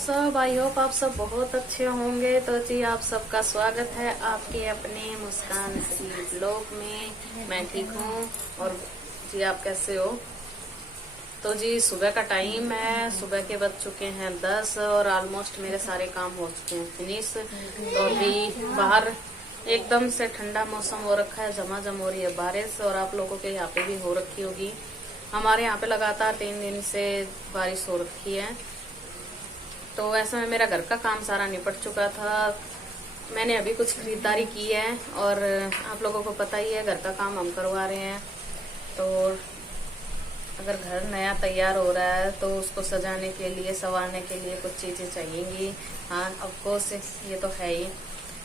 सब। I hope आप सब बहुत अच्छे होंगे। तो जी आप सबका स्वागत है आपके अपने मुस्कान हसीन ब्लॉग में। मैं ठीक हूँ और जी आप कैसे हो? तो जी सुबह का टाइम है, सुबह के बज चुके हैं 10 और ऑलमोस्ट मेरे सारे काम हो चुके हैं फिनिश। तो अभी बाहर एकदम से ठंडा मौसम हो रखा है, झमाझम हो रही है बारिश और आप लोगों के यहाँ पे भी हो रखी होगी। हमारे यहाँ पे लगातार 3 दिन से बारिश हो रखी है। तो ऐसे में मेरा घर का काम सारा निपट चुका था। मैंने अभी कुछ खरीदारी की है और आप लोगों को पता ही है घर का काम हम करवा रहे हैं। तो अगर घर नया तैयार हो रहा है तो उसको सजाने के लिए, संवारने के लिए कुछ चीजें चाहिएंगी। हाँ ऑफकोर्स ये तो है ही।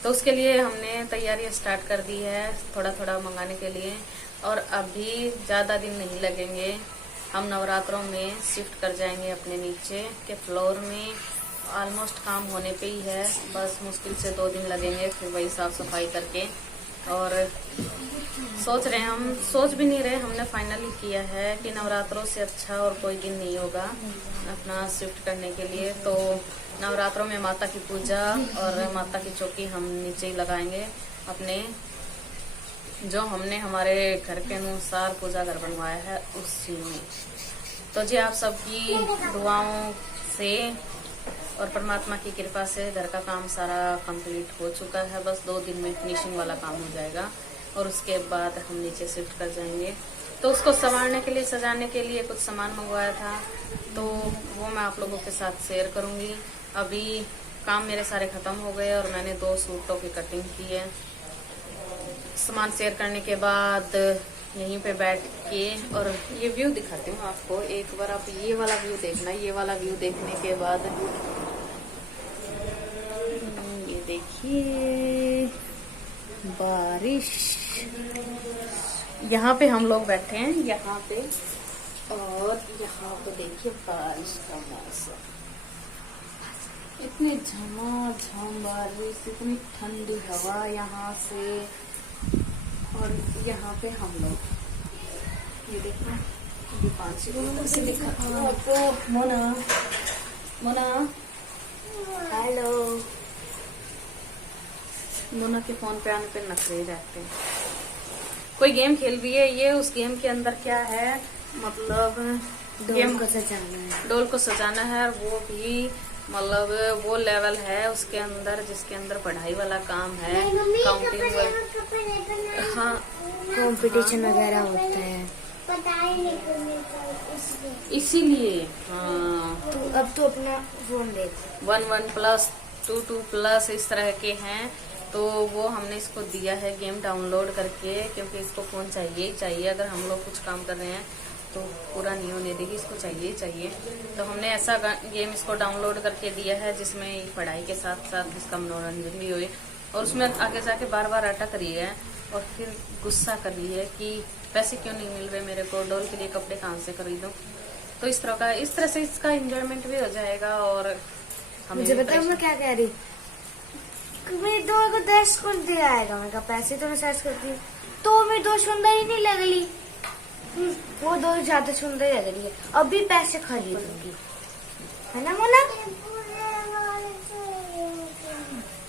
तो उसके लिए हमने तैयारी स्टार्ट कर दी है, थोड़ा थोड़ा मंगाने के लिए। और अभी ज्यादा दिन नहीं लगेंगे, हम नवरात्रों में शिफ्ट कर जाएंगे अपने नीचे के फ्लोर में। ऑलमोस्ट काम होने पे ही है, बस मुश्किल से 2 दिन लगेंगे फिर वही साफ सफाई करके। और सोच रहे हैं, हम सोच भी नहीं रहे, हमने फाइनली किया है कि नवरात्रों से अच्छा और कोई दिन नहीं होगा अपना शिफ्ट करने के लिए। तो नवरात्रों में माता की पूजा और माता की चौकी हम नीचे ही लगाएंगे अपने, जो हमने हमारे घर के अनुसार पूजा घर बनवाया है उस चीज में। तो जी आप सबकी दुआओं से और परमात्मा की कृपा से घर का काम सारा कंप्लीट हो चुका है। बस 2 दिन में फिनिशिंग वाला काम हो जाएगा और उसके बाद हम नीचे शिफ्ट कर जाएंगे। तो उसको संवारने के लिए, सजाने के लिए कुछ सामान मंगवाया था, तो वो मैं आप लोगों के साथ शेयर करूंगी। अभी काम मेरे सारे खत्म हो गए और मैंने 2 सूटों की कटिंग की है। सामान शेयर करने के बाद यहीं पे बैठ के और ये व्यू दिखाती हूँ आपको। एक बार आप ये वाला व्यू देखना। ये वाला व्यू देखने के बाद ये देखिए बारिश, यहाँ पे हम लोग बैठे हैं यहाँ पे, और यहाँ पे देखिए बारिश का मौसम। इतनी झमाझम बारिश, इतनी ठंडी हवा यहाँ से। और यहाँ पे हम लोग, ये देखो ये 5 से दिखा आपको। मोना, मोना हेलो। मोना के फोन पे आने पे नखरे रहते हैं। कोई गेम खेल रही है ये। उस गेम के अंदर क्या है, मतलब डोल को सजाना है, डोल को सजाना है। वो भी मतलब वो लेवल है उसके अंदर जिसके अंदर पढ़ाई वाला काम है, काउंटिंग। हाँ कंपटीशन वगैरह होता है, इसीलिए। हाँ तो अब तो अपना फोन देख 1+, 2+, इस तरह के हैं। तो वो हमने इसको दिया है गेम डाउनलोड करके, क्योंकि इसको फोन चाहिए ही चाहिए। अगर हम लोग कुछ काम कर रहे हैं तो पूरा नहीं होने देगी, इसको चाहिए ही चाहिए। तो हमने ऐसा गेम इसको डाउनलोड करके दिया है जिसमें पढ़ाई के साथ साथ इसका मनोरंजन भी होए। और उसमें आगे जाके बार बार अटक रही है और फिर गुस्सा कर रही है कि पैसे क्यों नहीं मिल रहे मेरे को, डॉल के लिए कपड़े कहाँ से खरीदूं। तो इस तरह से इसका एंजॉयमेंट भी हो जाएगा। और मुझे बताओ मैं क्या कह रही, मेरे डॉल को 10 कौन दे आएगा। मैं कहा पैसे तो मैं सर्च करती हूँ, तो मेरी डॉल सुंदर ही नहीं लग रही। वो डॉल ज्यादा सुंदर लग रही है, अभी पैसे खरीदूंगी, है ना मोना?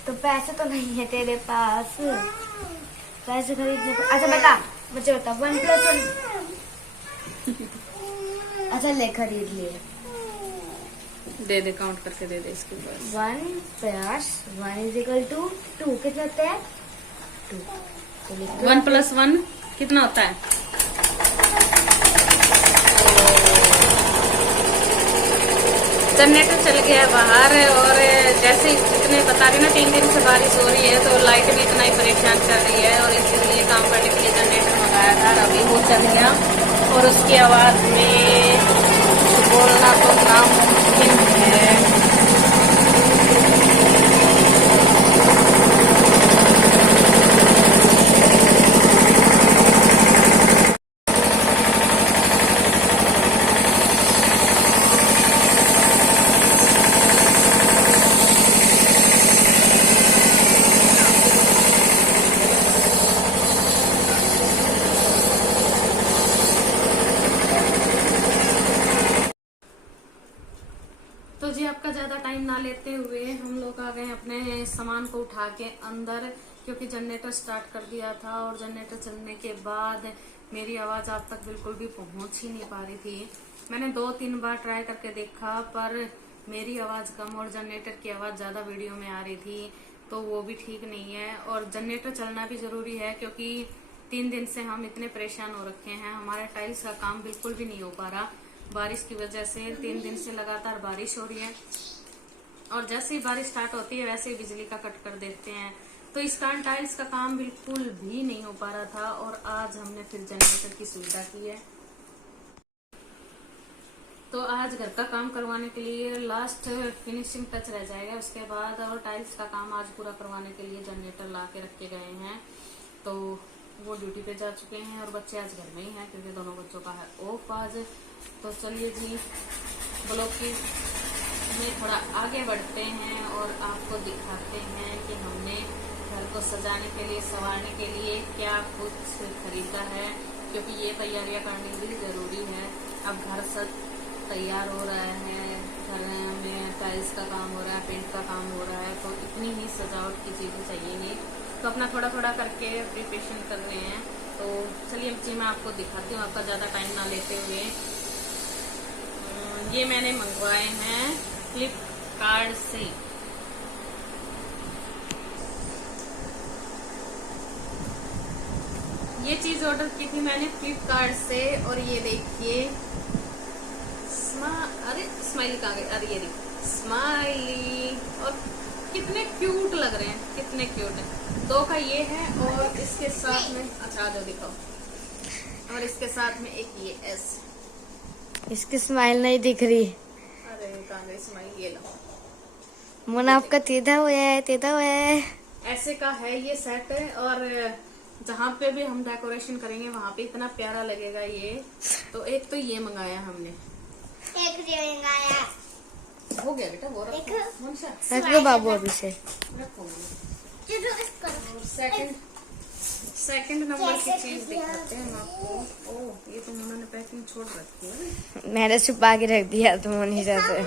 तो पैसे तो नहीं है तेरे पास, पैसे खरीदने को। अच्छा बता, मुझे बता 1+1। अच्छा ले खरीद लिए, दे काउंट करके दे इसके पास। 1+1 = 2। कितना होता है? 2। 1+1 कितना होता है? जनरेटर चल गया है बाहर। और जैसे जितने बता रही ना 3 दिन से बारिश हो रही है, तो लाइट भी इतना ही परेशान कर रही है। और इसीलिए काम करने के लिए जनरेटर मंगाया था, अभी वो चल गया। और उसकी आवाज में बोलना तो नामुमकिन है। लेते हुए हम लोग आ गए अपने सामान को उठा के अंदर, क्योंकि जनरेटर स्टार्ट कर दिया था और जनरेटर चलने के बाद मेरी आवाज आप तक बिल्कुल भी पहुंच ही नहीं पा रही थी। मैंने 2-3 बार ट्राई करके देखा पर मेरी आवाज कम और जनरेटर की आवाज ज्यादा वीडियो में आ रही थी, तो वो भी ठीक नहीं है। और जनरेटर चलना भी जरूरी है, क्योंकि 3 दिन से हम इतने परेशान हो रखे हैं, हमारे टाइल्स का काम बिल्कुल भी नहीं हो पा रहा बारिश की वजह से। 3 दिन से लगातार बारिश हो रही है और जैसे ही बारिश स्टार्ट होती है वैसे ही बिजली का कट कर देते हैं, तो इस कारण टाइल्स का काम बिल्कुल भी नहीं हो पा रहा था। और आज हमने फिर जनरेटर की सुविधा की है, तो आज घर का काम करवाने के लिए लास्ट फिनिशिंग टच रह जाएगा उसके बाद, और टाइल्स का काम आज पूरा करवाने के लिए जनरेटर ला के रखे गए हैं। तो वो ड्यूटी पे जा चुके हैं और बच्चे आज घर में ही हैं, क्योंकि दोनों बच्चों का है ऑफ आज। तो चलिए जी ब्लॉग की में थोड़ा आगे बढ़ते हैं और आपको दिखाते हैं कि हमने घर को सजाने के लिए, संवारने के लिए क्या कुछ खरीदा है, क्योंकि ये तैयारियां करनी भी जरूरी है। अब घर सब तैयार हो रहा है, घर में टाइल्स का काम हो रहा है, पेंट का काम हो रहा है, तो इतनी ही सजावट की चीजें चाहिए, तो अपना थोड़ा थोड़ा करके प्रिपरेशन कर रहे हैं। तो चलिए जी मैं आपको दिखाती हूँ, आपका ज्यादा टाइम ना लेते हुए। ये मैंने मंगवाए हैं फ्लिपकार्ट से। ये चीज ऑर्डर की थी मैंने फ्लिपकार्ट से, और ये देखिए अरे स्माइली कहाँ गई, अरे ये देखिए स्माइली, और कितने क्यूट लग रहे हैं, कितने क्यूट है। 2 का ये है और इसके साथ में, अच्छा आ जाओ दिखाओ, और इसके साथ में एक ये एस। इसकी स्माइल नहीं दिख रही। अरे कहाँ गई स्माइल, ये लो मन आपका तेजा हुआ है। ऐसे का है ये सेट, और जहाँ पे भी हम डेकोरेशन करेंगे वहाँ पे इतना प्यारा लगेगा ये। तो एक तो ये मंगाया हमने, एक मंगाया हो गया बेटा, वो रखो रखो बाबू अभी से। रखो। सेकंड नंबर की चीज दिखाते हैं हम आपको। ओह ये तो उन्होंने पैकिंग छोड़ रखी है, मैंने छुपा के रख दिया तुम नहीं जाते।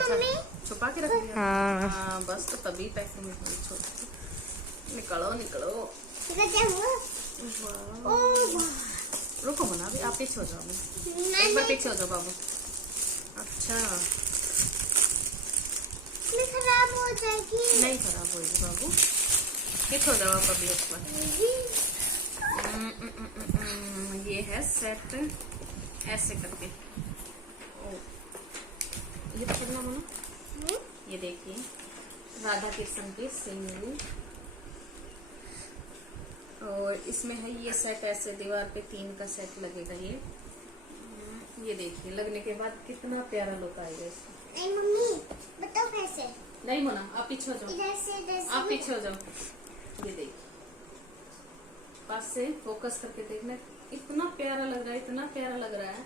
छुपा के रख दिया। हाँ बस, तो तभी पैकिंग छोड़। निकलो निकलो, रुको मना, अभी आप पीछे हो जाओ, एक बार पीछे हो जाओ बाबू। अच्छा खराब हो जाएगी, नहीं खराब होगी बाबू, पीछे हो जाओ आप अभी एक बार। ये है सेट ऐसे करके, ये पकड़ना बोलो। ये देखिए राधा कृष्ण के सिंदूर, और इसमें है ये सेट ऐसे दीवार पे 3 का सेट लगेगा। ये देखिए लगने के बाद कितना प्यारा लुक आएगा इसका। नहीं मम्मी बताओ कैसे। नहीं मोना आप पीछे हो जाओ, इधर से आप पीछे हो जाओ। ये देखिए पास से फोकस करके देखना, इतना प्यारा लग रहा है, इतना प्यारा लग रहा है।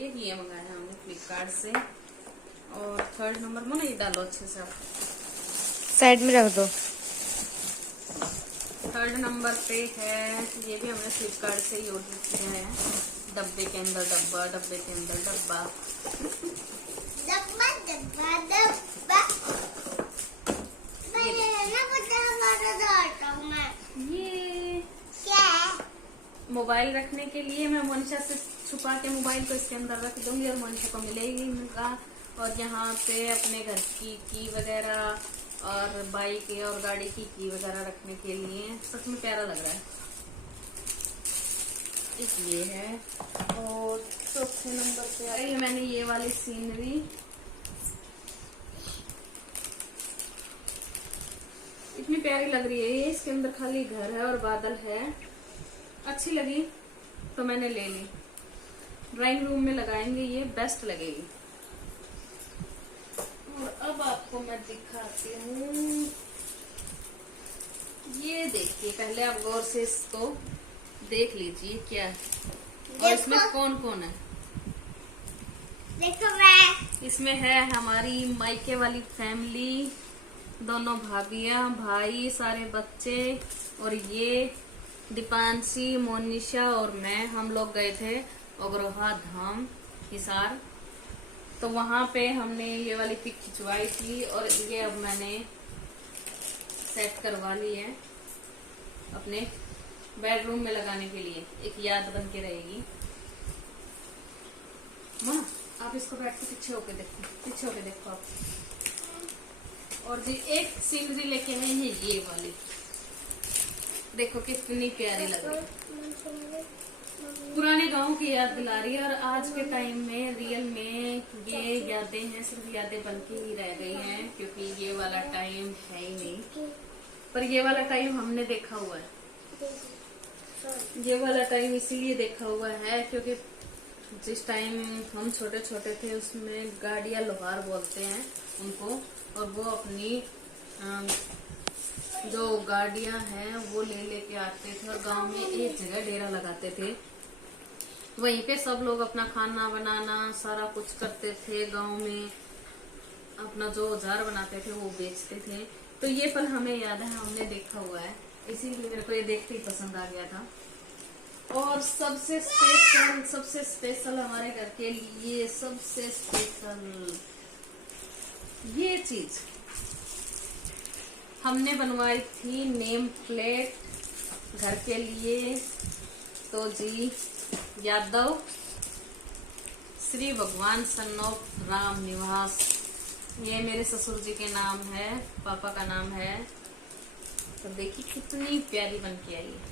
एक ये मंगाया हमने फ्लिपकार्ट से, और 3rd नंबर मोना ये डालो अच्छे से, आप साइड में रख दो। 3rd नंबर पे है, ये भी हमने फ्लिपकार्ट से ही ऑर्डर किया है। डब्बे के अंदर डब्बा, डब्बे के अंदर डब्बा, डब्बा डब्बा डब्बा। ये क्या मोबाइल रखने के लिए मैं मनीषा से छुपा के मोबाइल को इसके अंदर रख दूंगी और मनीषा को मिलेगा। और यहाँ पे अपने घर की वगैरह और बाइक और गाड़ी की वगैरह रखने के लिए सच में प्यारा लग रहा है। एक ये है, और 4थे नंबर पे आई मैंने ये वाली सीनरी, इतनी प्यारी लग रही है ये। इसके अंदर खाली घर है और बादल है, अच्छी लगी तो मैंने ले ली। ड्राइंग रूम में लगाएंगे, ये बेस्ट लगेगी। और अब आपको मैं दिखाती हूँ, ये देखिए, पहले आप गौर से इसको देख लीजिए क्या है और इसमें कौन कौन है। देखो मैं, इसमें है हमारी मायके वाली फैमिली, दोनों भाभियां, भाई, सारे बच्चे, और ये दीपांशी, मोनिशा और मैं, हम लोग गए थे अग्रोहा धाम हिसार। तो वहां पे हमने ये वाली पिक खिंचवाई थी और ये अब मैंने सेट करवा ली है अपने बेडरूम में लगाने के लिए, एक याद बन के रहेगी। माँ आप इसको बैठ के पीछे होके देखो, पीछे होके देखो आप। और जी एक सीनरी लेके आए हैं ये वाली, देखो कितनी प्यारी लग रही है, पुराने गांव की याद दिला रही है। और आज के टाइम में रियल में ये यादें हैं, सिर्फ यादें बन के ही रह गई हैं, क्योंकि ये वाला टाइम है ही नहीं। पर ये वाला टाइम हमने देखा हुआ है, ये वाला टाइम इसीलिए देखा हुआ है क्योंकि जिस टाइम हम छोटे छोटे थे उसमें गाड़ियां लोहार बोलते हैं उनको, और वो अपनी जो गाड़ियां हैं वो ले लेके आते थे और गांव में एक जगह डेरा लगाते थे, वहीं पे सब लोग अपना खाना बनाना सारा कुछ करते थे। गांव में अपना जो औजार बनाते थे वो बेचते थे। तो ये पल हमें याद है, हमने देखा हुआ है, इसीलिए मेरे को ये देखते ही पसंद आ गया था। और सबसे स्पेशल हमारे घर के लिए सबसे स्पेशल ये चीज हमने बनवाई थी, नेम प्लेट घर के लिए। तो जी यादव श्री भगवान सन ऑफ राम निवास, ये मेरे ससुर जी के नाम है, पापा का नाम है। तो देखिए कितनी प्यारी बन के आई है।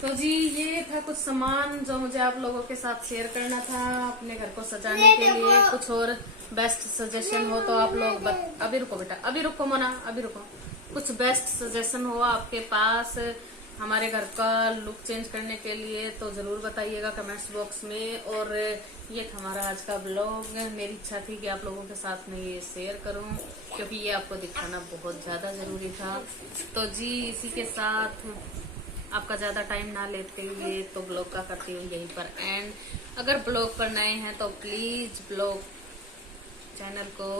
तो जी ये था कुछ सामान जो मुझे आप लोगों के साथ शेयर करना था अपने घर को सजाने के लिए। कुछ और बेस्ट सजेशन हो तो आप लोग अभी रुको बेटा, अभी रुको मोना, अभी रुको। कुछ बेस्ट सजेशन हो आपके पास हमारे घर का लुक चेंज करने के लिए तो जरूर बताइएगा कमेंट्स बॉक्स में। और ये था हमारा आज का ब्लॉग। मेरी इच्छा थी कि आप लोगों के साथ में ये शेयर करूं क्योंकि ये आपको दिखाना बहुत ज्यादा जरूरी था। तो जी इसी के साथ आपका ज्यादा टाइम ना लेते हुए तो ब्लॉग का करती हूँ यहीं पर एंड। अगर ब्लॉग पर नए हैं तो प्लीज ब्लॉग चैनल को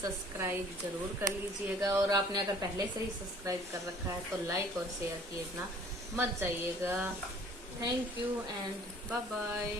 सब्सक्राइब जरूर कर लीजिएगा, और आपने अगर पहले से ही सब्सक्राइब कर रखा है तो लाइक और शेयर किए बिना मत जाइएगा। Thank you and bye bye.